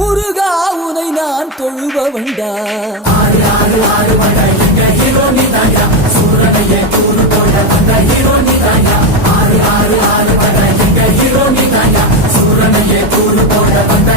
முருகா உனை நான் தொழுபவண்டா ஆறு ஆறு ஆறு வந்த எங்க ஹீரோ நீதாயா சூரனையே கூறு போட வந்த ஹீரோ நீதாயா ஆறு ஆறு ஆறு வந்த எங்க ஹீரோ நீதாயா சூரனையே கூறு போட வந்த